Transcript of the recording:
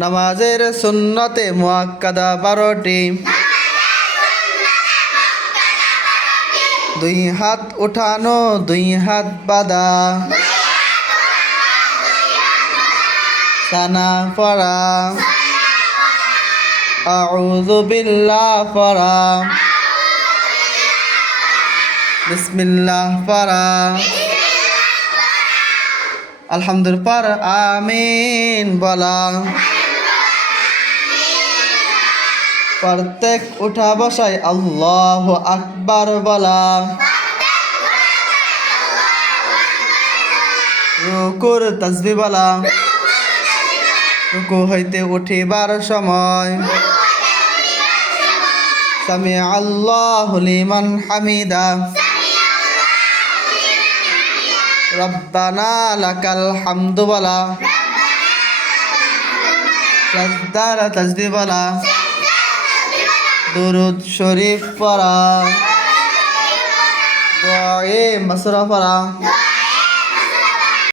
নামাজের সুন্নতে মুআক্কাদা 12টি। দুই হাত উঠানো, দুই হাত বাঁধা, সানা পড়া, আউযু বিল্লাহ পড়া, বিসমিল্লাহ পড়া, আলহামদুলিল্লাহ পড়া, আমিন বলা। প্রত্যেক উঠা বসায় আল্লাহু আকবার বলা। রুকুর তাসবিহ বলা। রুকু হইতে উঠিবার সময় সামি আল্লাহু লিমান হামিদা, রব্বানা লাকাল হামদু বলা। সাজদার তাসবিহ বলা। দুরুদ শরীফ পড়া। দুআয়ে মাসরা পড়া।